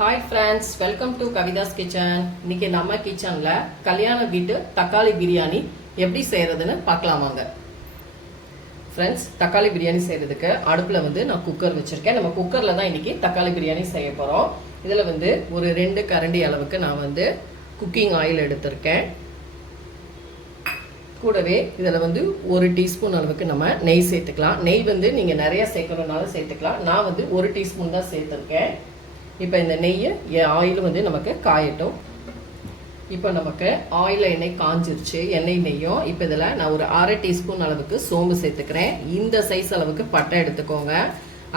Hi friends, welcome to Kavitha's kitchen. இன்னைக்கு நம்ம கிச்சனில் கல்யாண வீட்டு தக்காளி பிரியாணி எப்படி செய்கிறதுன்னு பார்க்கலாமாங்க. ஃப்ரெண்ட்ஸ், தக்காளி பிரியாணி செய்கிறதுக்கு அடுப்பில் நான் குக்கர் வச்சுருக்கேன். நம்ம குக்கரில் தான் இன்றைக்கி தக்காளி பிரியாணி செய்ய போகிறோம். இதில் ஒரு 2 கரண்டி அளவுக்கு நான் குக்கிங் ஆயில் எடுத்திருக்கேன். கூடவே இதில் 1 டீஸ்பூன் அளவுக்கு நம்ம நெய் சேர்த்துக்கலாம். நெய் நீங்கள் நிறையா சேர்க்கணுன்னாலும் சேர்த்துக்கலாம். நான் 1 டீஸ்பூன் தான் சேர்த்துருக்கேன். இப்போ இந்த நெய்யை ஆயில் நமக்கு காயட்டும். இப்போ நமக்கு ஆயிலில் எண்ணெய் காஞ்சிருச்சு, எண்ணெய் நெய்யும். இப்போ இதில் நான் ஒரு 1/2 டீஸ்பூன் அளவுக்கு சோம்பு சேர்த்துக்கிறேன். இந்த சைஸ் அளவுக்கு பட்டை எடுத்துக்கோங்க.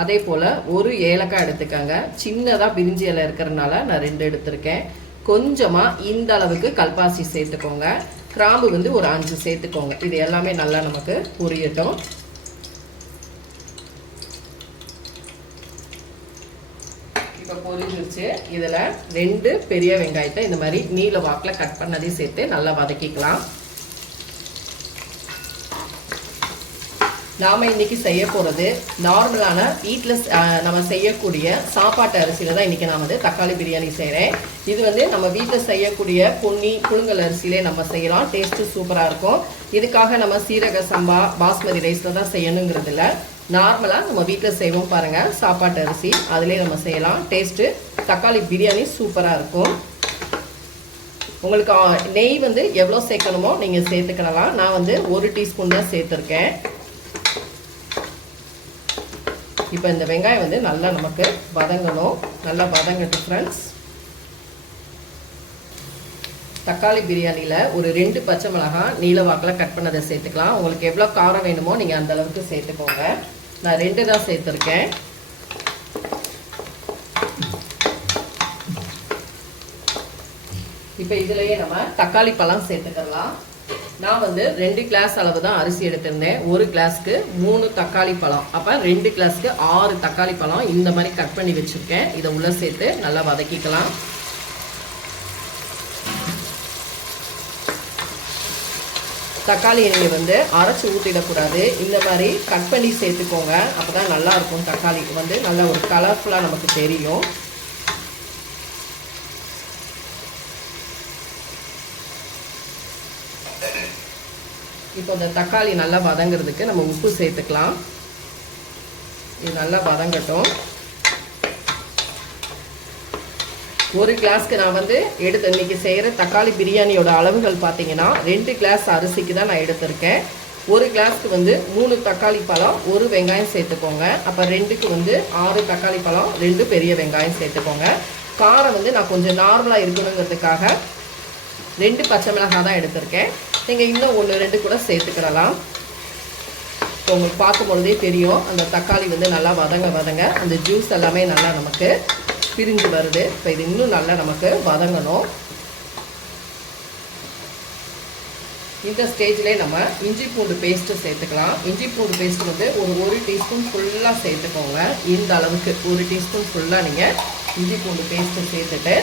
அதே போல் ஒரு ஏலக்காய் எடுத்துக்கோங்க. சின்னதாக பிரிஞ்சி இலை இருக்கிறதுனால நான் 2 எடுத்திருக்கேன். கொஞ்சமாக இந்த அளவுக்கு கல்பாசி சேர்த்துக்கோங்க. கிராம்பு ஒரு 5 சேர்த்துக்கோங்க. இது எல்லாமே நல்லா நமக்கு பொரியட்டும். இப்போ பொரிஞ்சிருச்சு. இதில் 2 பெரிய வெங்காயத்தை இந்த மாதிரி நீல வாக்கில் கட் பண்ணதையும் சேர்த்து நல்லா வதக்கிக்கலாம். நாம் இன்றைக்கி செய்ய போகிறது நார்மலான வீட்டில் நம்ம செய்யக்கூடிய சாப்பாட்டு அரிசியில் தான் இன்றைக்கி நான் தக்காளி பிரியாணி செய்கிறேன். இது நம்ம வீட்டில் செய்யக்கூடிய பொன்னி புழுங்கல் அரிசியிலே நம்ம செய்யலாம். டேஸ்ட்டு சூப்பராக இருக்கும். இதுக்காக நம்ம சீரக சம்பா பாஸ்மதி ரைஸில் தான் செய்யணுங்கிறதுல நார்மலாக நம்ம வீட்டில் செய்வோம் பாருங்கள், சாப்பாட்டு அரிசி அதிலே நம்ம செய்யலாம். டேஸ்ட்டு தக்காளி பிரியாணி சூப்பராக இருக்கும். உங்களுக்கு நெய் எவ்வளோ சேர்க்கணுமோ நீங்கள் சேர்த்துக்கலாம். நான் 1 டீஸ்பூன் தான் சேர்த்துருக்கேன். இப்போ இந்த வெங்காயம் நல்லா நமக்கு வதங்கணும். நல்லா வதங்கட்டும் ஃப்ரெண்ட்ஸ். தக்காளி பிரியாணியில் ஒரு 2 பச்சை மிளகாய் நீல வாக்கில் கட் பண்ணதை சேர்த்துக்கலாம். உங்களுக்கு எவ்வளோ காரம் வேணுமோ நீங்கள் அந்த அளவுக்கு சேர்த்துக்கோங்க. நான் 2 தான் சேர்த்துருக்கேன். இப்போ இதுலேயே நம்ம தக்காளி பழம் சேர்த்துக்கலாம். நான் 2 கிளாஸ் அளவு தான் அரிசி எடுத்திருந்தேன். 1 கிளாஸ்க்கு 3 தக்காளி பழம், அப்போ 2 கிளாஸ்க்கு 6 தக்காளி பழம் இந்த மாதிரி கட் பண்ணி வச்சுருக்கேன். இதை உள்ளே சேர்த்து நல்லா வதக்கிக்கலாம். தக்காளி நீங்கள் அரைச்சி ஊற்றிடக்கூடாது. இந்த மாதிரி கட் பண்ணி சேர்த்துக்கோங்க. அப்போ தான் நல்லாயிருக்கும். தக்காளி நல்லா ஒரு கலர்ஃபுல்லாக நமக்கு தெரியும். இப்போ இந்த தக்காளி நல்லா வதங்கிறதுக்கு நம்ம உப்பு சேர்த்துக்கலாம். இது நல்லா வதங்கட்டும். 1 கிளாஸ்க்கு நான் எடுத்து இன்றைக்கி செய்கிற தக்காளி பிரியாணியோட அளவுகள் பார்த்தீங்கன்னா 2 கிளாஸ் அரிசிக்கு தான் நான் எடுத்திருக்கேன். 1 கிளாஸ்க்கு 3 தக்காளி பழம் 1 வெங்காயம் சேர்த்துக்கோங்க. அப்போ 2க்கு 6 தக்காளி பழம் 2 பெரிய வெங்காயம் சேர்த்துக்கோங்க. காரம் நான் கொஞ்சம் நார்மலாக இருக்கணுங்கிறதுக்காக 2 பச்சை மிளகாய் தான் எடுத்திருக்கேன். நீங்கள் இன்னும் 1-2 கூட சேர்த்துக்கலாம். இப்போ உங்களுக்கு பார்க்கும்பொழுதே தெரியும், அந்த தக்காளி நல்லா வதங்க அந்த ஜூஸ் எல்லாமே நல்லா நமக்கு பிரிஞ்சு வருது. இப்போ இது இன்னும் நல்லா நமக்கு வதங்கணும். இந்த ஸ்டேஜ்லேயே நம்ம இஞ்சி பூண்டு பேஸ்ட்டு சேர்த்துக்கலாம். இஞ்சி பூண்டு பேஸ்ட்டு ஒரு 1 டீஸ்பூன் ஃபுல்லாக சேர்த்துக்கோங்க. இந்த அளவுக்கு 1 டீஸ்பூன் ஃபுல்லாக நீங்கள் இஞ்சி பூண்டு பேஸ்ட்டு சேர்த்துட்டு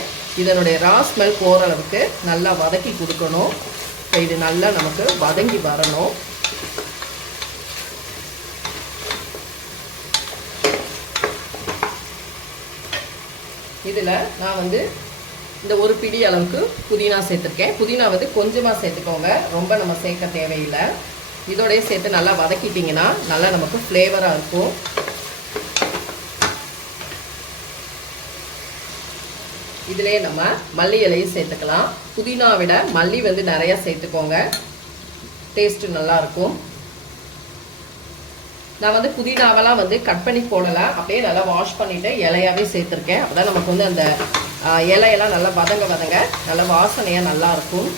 இதனுடைய ரா ஸ்மெல் போகிற அளவுக்கு நல்லா வதக்கி கொடுக்கணும். இப்போ இது நல்லா நமக்கு வதங்கி வரணும். இதில் நான் இந்த 1 பிடி அளவுக்கு புதினா சேர்த்துருக்கேன். புதினா கொஞ்சமாக சேர்த்துக்கோங்க, ரொம்ப நம்ம சேர்க்க தேவையில்லை. இதோடய சேர்த்து நல்லா வதக்கிட்டிங்கன்னா நல்லா நமக்கு ஃப்ளேவராக இருக்கும். இதிலே நம்ம மல்லி இலையும் சேர்த்துக்கலாம். புதினா விட மல்லி நிறையா சேர்த்துக்கோங்க, டேஸ்ட்டு நல்லாயிருக்கும். நான் புதினாவெல்லாம் கட் பண்ணி போடலை, அப்படியே நல்லா வாஷ் பண்ணிவிட்டு இலையாகவே சேர்த்துருக்கேன். அப்போ தான் நமக்கு அந்த இலையெல்லாம் நல்லா வதங்க நல்லா வாசனையாக நல்லாயிருக்கும்.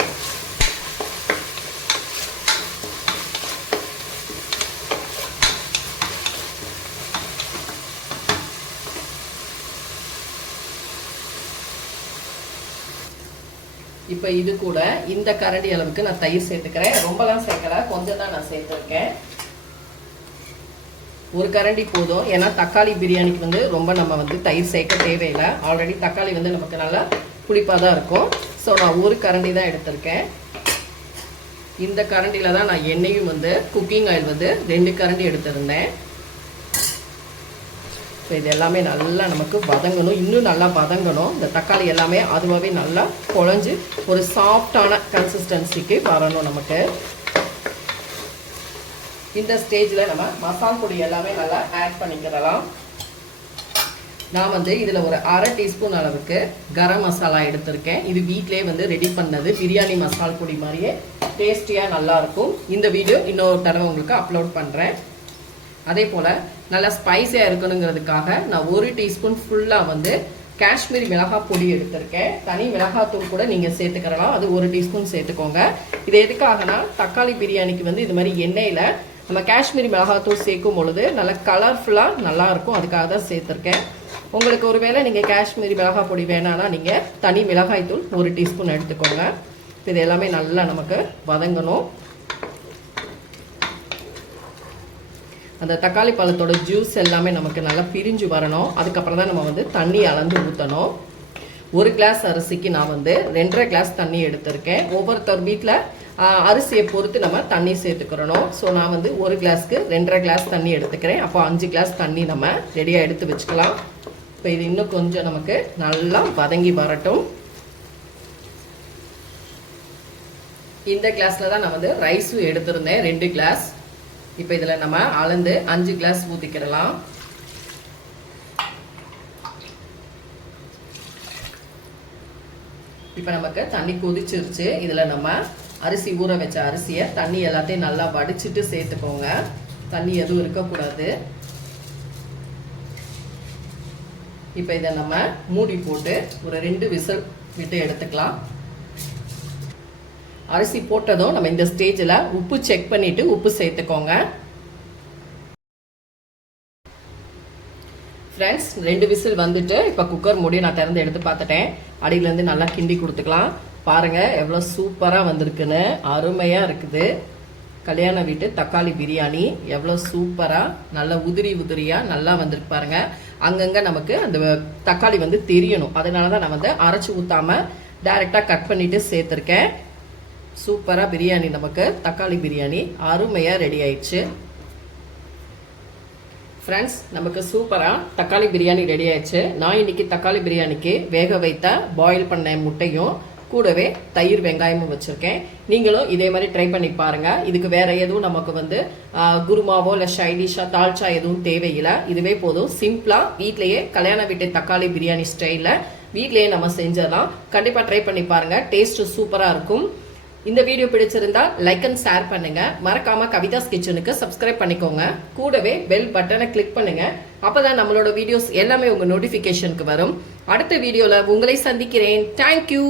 இப்போ இது கூட இந்த கரண்டி அளவுக்கு நான் தயிர் சேர்த்துக்கிறேன். ரொம்பலாம் சேர்க்கலை, கொஞ்சம் தான் நான் சேர்த்துருக்கேன். 1 கரண்டி போதும். ஏன்னா தக்காளி பிரியாணிக்கு ரொம்ப நம்ம தயிர் சேர்க்க தேவையில்லை. ஆல்ரெடி தக்காளி நமக்கு நல்லா புளிப்பாக தான் இருக்கும். ஸோ நான் 1 கரண்டி தான் எடுத்திருக்கேன். இந்த கரண்டியில் தான் நான் எண்ணெயும் குக்கிங் ஆயில் 2 கரண்டி எடுத்திருந்தேன். இது எல்லாமே நல்லா நமக்கு வதங்கணும், இன்னும் நல்லா வதங்கணும். இந்த தக்காளி எல்லாமே அதுவாகவே நல்லா குழஞ்சி ஒரு சாஃப்டான கன்சிஸ்டன்சிக்கு வரணும் நமக்கு. இந்த ஸ்டேஜில் நம்ம மசால் பொடி எல்லாமே நல்லா ஆட் பண்ணிக்கிறலாம். நான் வந்து இதில் ஒரு 1/2 டீஸ்பூன் அளவுக்கு கரம் மசாலா எடுத்திருக்கேன். இது வீட்டிலே வந்து ரெடி பண்ணது, பிரியாணி மசால் பொடி மாதிரியே டேஸ்டியாக நல்லாயிருக்கும். இந்த வீடியோ இன்னொரு தடவை உங்களுக்கு அப்லோட் பண்ணுறேன். அதே போல் நல்லா ஸ்பைஸியாக இருக்கணுங்கிறதுக்காக நான் 1 டீஸ்பூன் ஃபுல்லாக வந்து காஷ்மீரி மிளகாய் பொடி எடுத்திருக்கேன். தனி மிளகாத்தூள் கூட நீங்கள் சேர்த்துக்கிறலாம், அது 1 டீஸ்பூன் சேர்த்துக்கோங்க. இது எதுக்காகனா தக்காளி பிரியாணிக்கு வந்து இது மாதிரி எண்ணெயில் நம்ம காஷ்மீரி மிளகாத்தூள் சேர்க்கும் பொழுது நல்லா கலர்ஃபுல்லாக நல்லாயிருக்கும், அதுக்காக தான் சேர்த்துருக்கேன். உங்களுக்கு ஒருவேளை நீங்கள் காஷ்மீரி மிளகாய் பொடி வேணான்னா நீங்கள் தனி மிளகாய் தூள் 1 டீஸ்பூன் எடுத்துக்கோங்க. இது எல்லாமே நல்லா நமக்கு வதங்கணும். அந்த தக்காளி பழத்தோட ஜூஸ் எல்லாமே நமக்கு நல்லா பிரிஞ்சு வரணும். அதுக்கப்புறம் தான் நம்ம வந்து தண்ணி அளந்து ஊற்றணும். 1 கிளாஸ் அரிசிக்கு நான் வந்து 2.5 கிளாஸ் தண்ணி எடுத்திருக்கேன். ஒவ்வொருத்தர் வீட்டில் அரிசியை பொறுத்து நம்ம தண்ணி சேர்த்துக்கிறணும். ஸோ நான் வந்து 1 கிளாஸ்க்கு 2.5 கிளாஸ் தண்ணி எடுத்துக்கிறேன். அப்போ 5 கிளாஸ் தண்ணி நம்ம ரெடியாக எடுத்து வச்சுக்கலாம். இப்போ இது இன்னும் கொஞ்சம் நமக்கு நல்லா வதங்கி வரட்டும். இந்த கிளாஸில் தான் நான் வந்து ரைஸும் எடுத்திருந்தேன் 2 கிளாஸ். இப்போ இதில் நம்ம அளந்து 5 கிளாஸ் ஊற்றிக்கிடலாம். இப்போ நமக்கு தண்ணி கொதிச்சிருச்சு. இதில் நம்ம அரிசி ஊற வச்ச அரிசியை தண்ணி எல்லாத்தையும் நல்லா வடிச்சிட்டு சேர்த்துக்கோங்க. தண்ணி எதுவும் இருக்கக்கூடாது. இப்போ இதை நம்ம மூடி போட்டு ஒரு 2 விசில் விட்டு எடுத்துக்கலாம். அரிசி போட்டதும் நம்ம இந்த ஸ்டேஜில் உப்பு செக் பண்ணிவிட்டு உப்பு சேர்த்துக்கோங்க. ஃப்ரெண்ட்ஸ் 2 விசில் வந்துட்டு இப்போ குக்கர் மூடி நான் திறந்து எடுத்து பார்த்துட்டேன். அடியிலேருந்து நல்லா கிண்டி கொடுத்துக்கலாம். பாருங்கள் எவ்வளோ சூப்பராக வந்திருக்குன்னு, அருமையாக இருக்குது. கல்யாண வீட்டு தக்காளி பிரியாணி எவ்வளோ சூப்பராக நல்லா உதிரியாக நல்லா வந்திருக்கு பாருங்கள். அங்கங்கே நமக்கு அந்த தக்காளி வந்து தெரியணும், அதனால தான் நான் வந்து அரைச்சி ஊற்றாமல் டைரெக்டாக கட் பண்ணிவிட்டு சேர்த்துருக்கேன். சூப்பராக பிரியாணி நமக்கு தக்காளி பிரியாணி அருமையாக ரெடி ஆயிடுச்சு. ஃப்ரெண்ட்ஸ் நமக்கு சூப்பராக தக்காளி பிரியாணி ரெடி ஆயிடுச்சு. நான் இன்னைக்கு தக்காளி பிரியாணிக்கு வேக வைத்த பாயில் பண்ண முட்டையும் கூடவே தயிர் வெங்காயமும் வச்சுருக்கேன். நீங்களும் இதே மாதிரி ட்ரை பண்ணி பாருங்கள். இதுக்கு வேறு எதுவும் நமக்கு வந்து குருமாவோ இல்லை ஷைடிஷா தால்ச்சா எதுவும் தேவையில்லை. இதுவே போதும். சிம்பிளாக வீட்லேயே கல்யாண வீட்டு தக்காளி பிரியாணி ஸ்டைலில் வீட்லேயே நம்ம செஞ்சிடலாம். கண்டிப்பாக ட்ரை பண்ணி பாருங்கள், டேஸ்ட்டு சூப்பராக இருக்கும். இந்த வீடியோ பிடிச்சிருந்தா லைக் அண்ட் ஷேர் பண்ணுங்க. மறக்காம கவிதாஸ் கிச்சனுக்கு சப்ஸ்கிரைப் பண்ணிக்கோங்க. கூடவே பெல் பட்டனை கிளிக் பண்ணுங்க. அப்பதான் நம்மளோட வீடியோஸ் எல்லாமே உங்க நோட்டிபிகேஷனுக்கு வரும். அடுத்த வீடியோல உங்களை சந்திக்கிறேன். தேங்க்யூ.